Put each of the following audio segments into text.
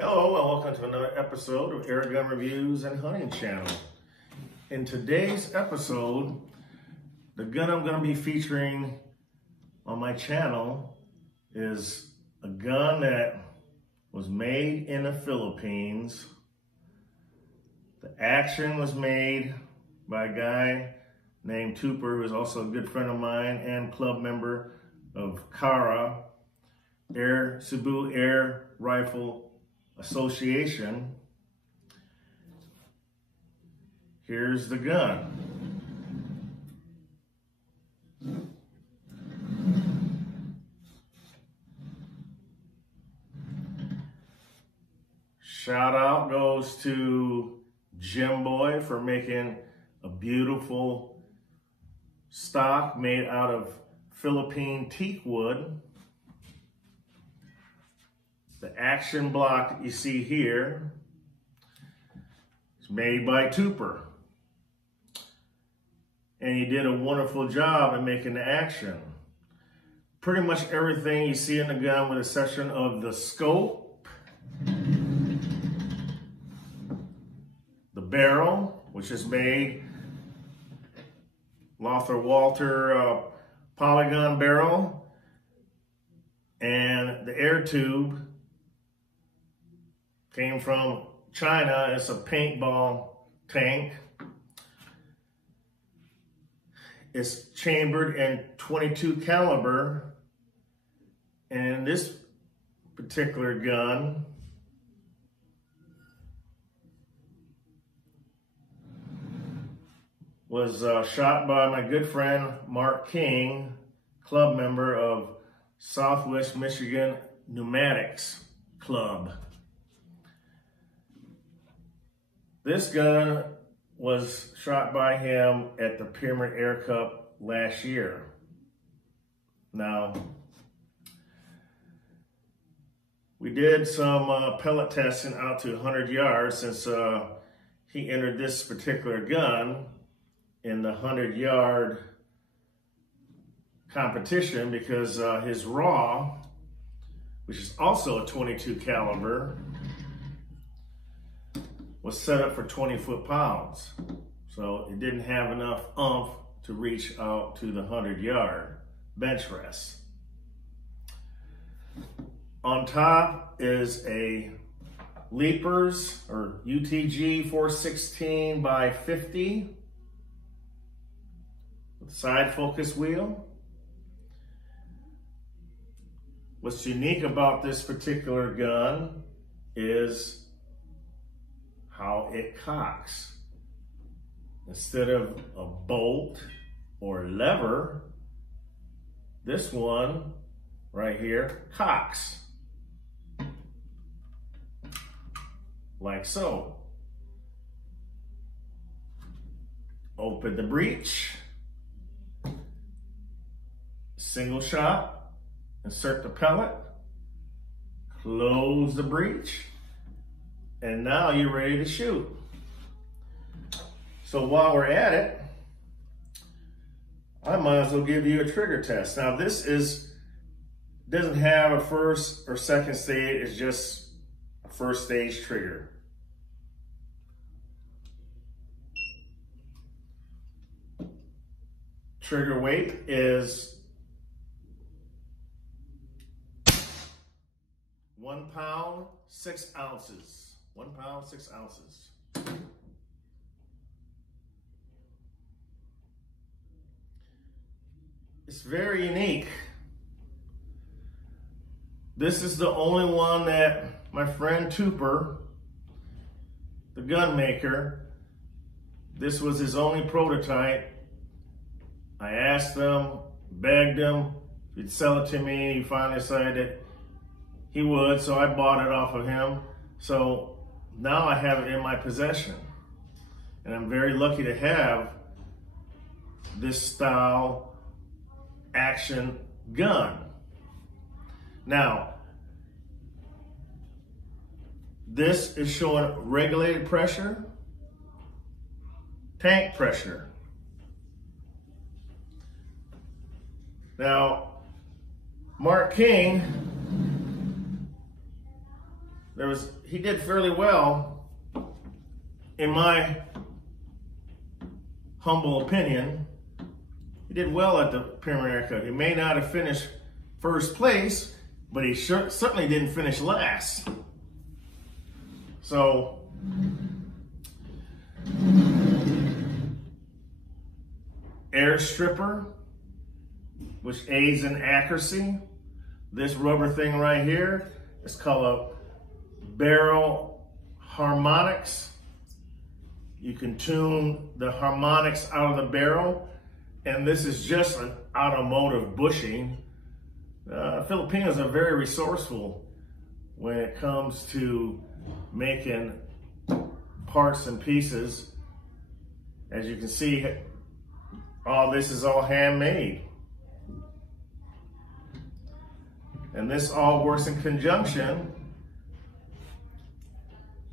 Hello and welcome to another episode of Airgun Reviews and Hunting Channel. In today's episode, the gun I'm going to be featuring on my channel is a gun that was made in the Philippines. The action was made by a guy named Tupper, who is also a good friend of mine and club member of CARA, Cebu Air Rifle Association. Here's the gun. Shout out goes to Jim Boy for making a beautiful stock made out of Philippine teak wood. The action block that you see here is made by Tupper. And he did a wonderful job in making the action. Pretty much everything you see in the gun, with the exception of the scope, the barrel, which is made Lothar Walter polygon barrel, and the air tube came from China. It's a paintball tank. It's chambered in .22 caliber. And this particular gun was shot by my good friend Mark King, club member of Southwest Michigan Pneumatics Club. This gun was shot by him at the Pyramid Air Cup last year. Now, we did some pellet testing out to 100 yards since he entered this particular gun in the 100-yard competition, because his raw, which is also a .22 caliber, was set up for 20 foot-pounds. So it didn't have enough oomph to reach out to the 100-yard bench rest. On top is a Leapers or UTG 416 by 50 with side focus wheel. What's unique about this particular gun is how it cocks. Instead of a bolt or lever, this one right here cocks like so. Open the breech, single shot, insert the pellet, close the breech, and now you're ready to shoot. So while we're at it, I might as well give you a trigger test. Now this doesn't have a first or second stage, it's just a first stage trigger. Trigger weight is 1 pound, 6 ounces. 1 pound, 6 ounces. It's very unique. This is the only one that my friend Tupper, the gun maker, this was his only prototype. I asked him, begged him if he'd sell it to me. He finally decided that he would, so I bought it off of him. So now I have it in my possession, and I'm very lucky to have this style action gun. Now, this is showing regulated pressure, tank pressure. Now, Mark King, he did fairly well, in my humble opinion. He did well at the Philippine Airgun. He may not have finished first place, but he certainly didn't finish last. So, air stripper, which aids in accuracy. This rubber thing right here is called a barrel harmonics. You can tune the harmonics out of the barrel, and this is just an automotive bushing. Filipinos are very resourceful when it comes to making parts and pieces. As you can see, all this is all handmade. And this all works in conjunction.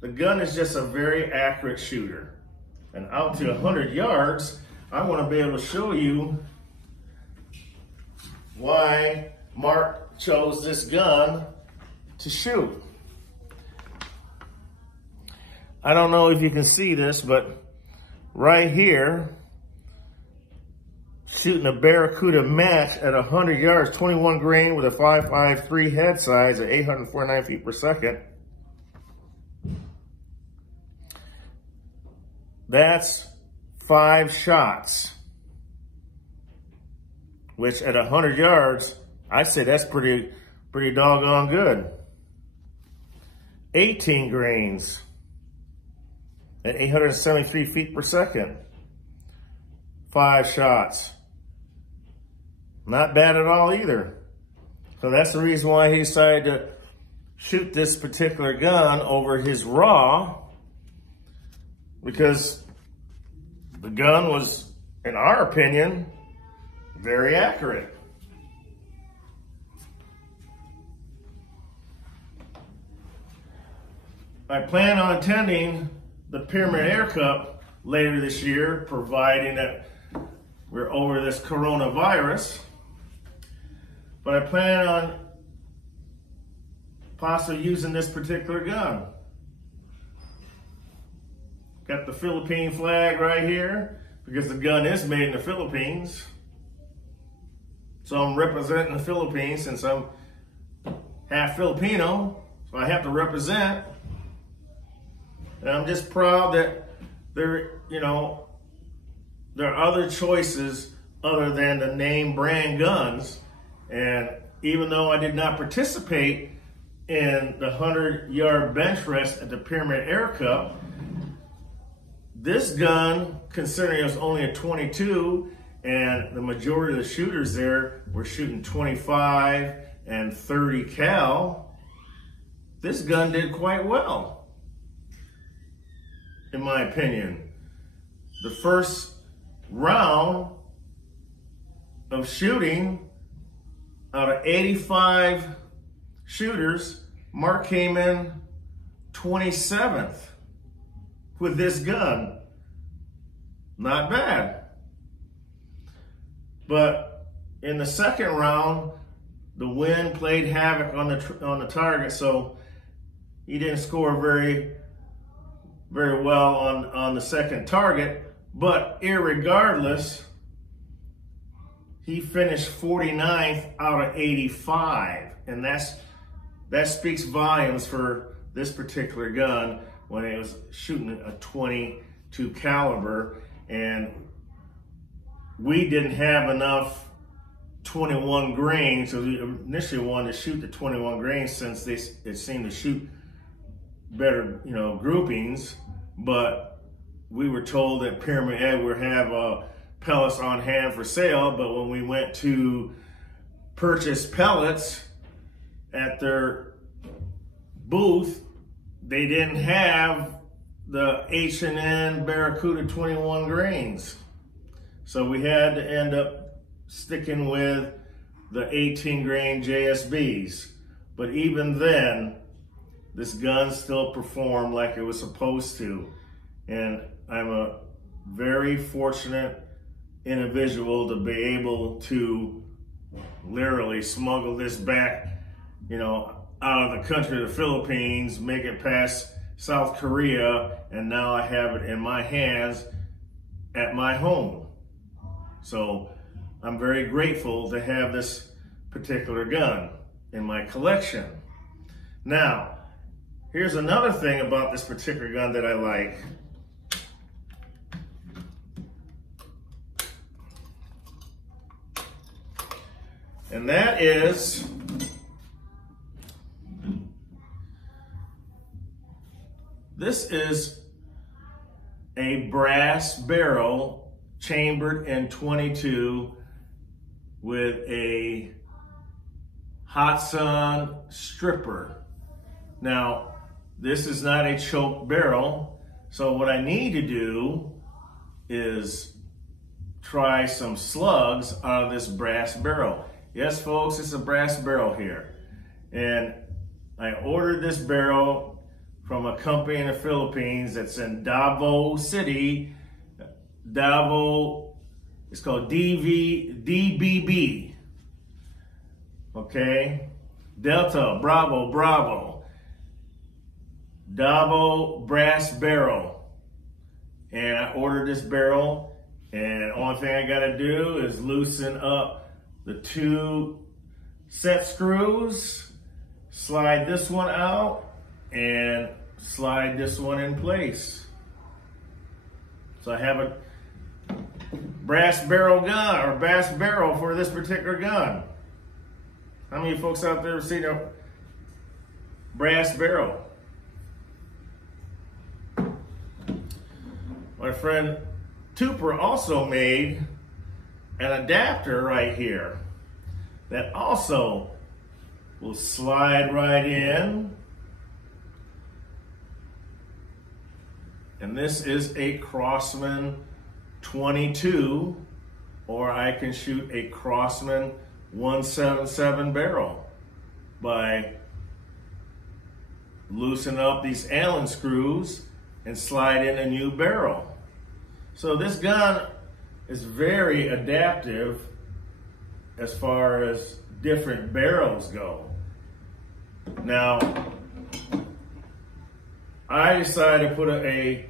The gun is just a very accurate shooter. And out to 100 yards, I want to be able to show you why Mark chose this gun to shoot. I don't know if you can see this, but right here, shooting a Barracuda match at 100 yards, 21 grain with a 5.53 head size at 849 feet per second. That's 5 shots, which at 100 yards, I say that's pretty doggone good. 18 grains at 873 feet per second. 5 shots. Not bad at all either. So that's the reason why he decided to shoot this particular gun over his raw, because the gun was, in our opinion, very accurate. I plan on attending the Philippine Air Cup later this year, providing that we're over this coronavirus. But I plan on possibly using this particular gun. Got the Philippine flag right here because the gun is made in the Philippines. So I'm representing the Philippines since I'm half Filipino, so I have to represent. And I'm just proud that there are other choices other than the name brand guns. And even though I did not participate in the 100-yard bench rest at the Philippine Air Cup, this gun, considering it was only a 22, and the majority of the shooters there were shooting 25 and 30 cal, this gun did quite well, in my opinion. The first round of shooting, out of 85 shooters, Mark came in 27th with this gun. Not bad. But in the second round, the wind played havoc on the target, so he didn't score very well on the second target. But irregardless, he finished 49th out of 85, and that speaks volumes for this particular gun when it was shooting a 22 caliber, and we didn't have enough 21 grains, so we initially wanted to shoot the 21 grains since it seemed to shoot better, groupings. But we were told that Pyramid Ed would have pellets on hand for sale, but when we went to purchase pellets at their booth, they didn't have the H&N Barracuda 21 grains. So we had to end up sticking with the 18 grain JSBs. But even then, this gun still performed like it was supposed to. And I'm a very fortunate individual to be able to literally smuggle this back, out of the country of the Philippines, make it past South Korea, and now I have it in my hands at my home. So I'm very grateful to have this particular gun in my collection. Now, here's another thing about this particular gun that I like. And that is this is a brass barrel chambered in .22 with a hot sun stripper. Now, this is not a choke barrel, so what I need to do is try some slugs out of this brass barrel. Yes, folks, it's a brass barrel here. And I ordered this barrel from a company in the Philippines that's in Davao City. Davao, it's called DBB. Okay? Delta, Bravo, Bravo. Davao brass barrel. And I ordered this barrel, and the only thing I gotta do is loosen up the 2 set screws, slide this one out, and slide this one in place. So I have a brass barrel gun, or brass barrel for this particular gun. How many folks out there have seen a brass barrel? My friend Tupper also made an adapter right here that also will slide right in. And this is a Crosman 22, or I can shoot a Crosman 177 barrel by loosening up these Allen screws and slide in a new barrel. So this gun is very adaptive as far as different barrels go. Now, I decided to put a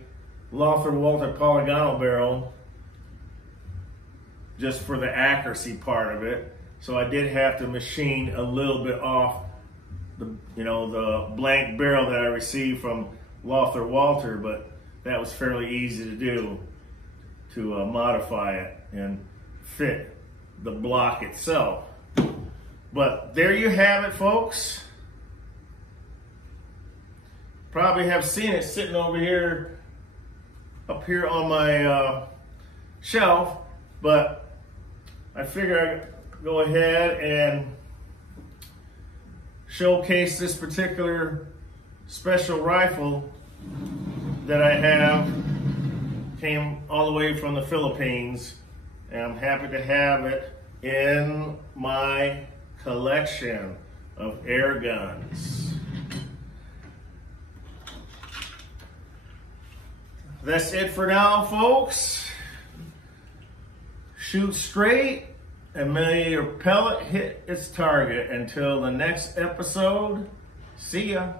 Lothar Walther polygonal barrel just for the accuracy part of it. So I did have to machine a little bit off the, the blank barrel that I received from Lothar Walther, but that was fairly easy to do, to modify it and fit the block itself. But there you have it, folks. Probably have seen it sitting over here, up here on my shelf, but I figure I'd go ahead and showcase this particular special rifle that I have. Came all the way from the Philippines, and I'm happy to have it in my collection of air guns. That's it for now, folks. Shoot straight and may your pellet hit its target. Until the next episode, see ya.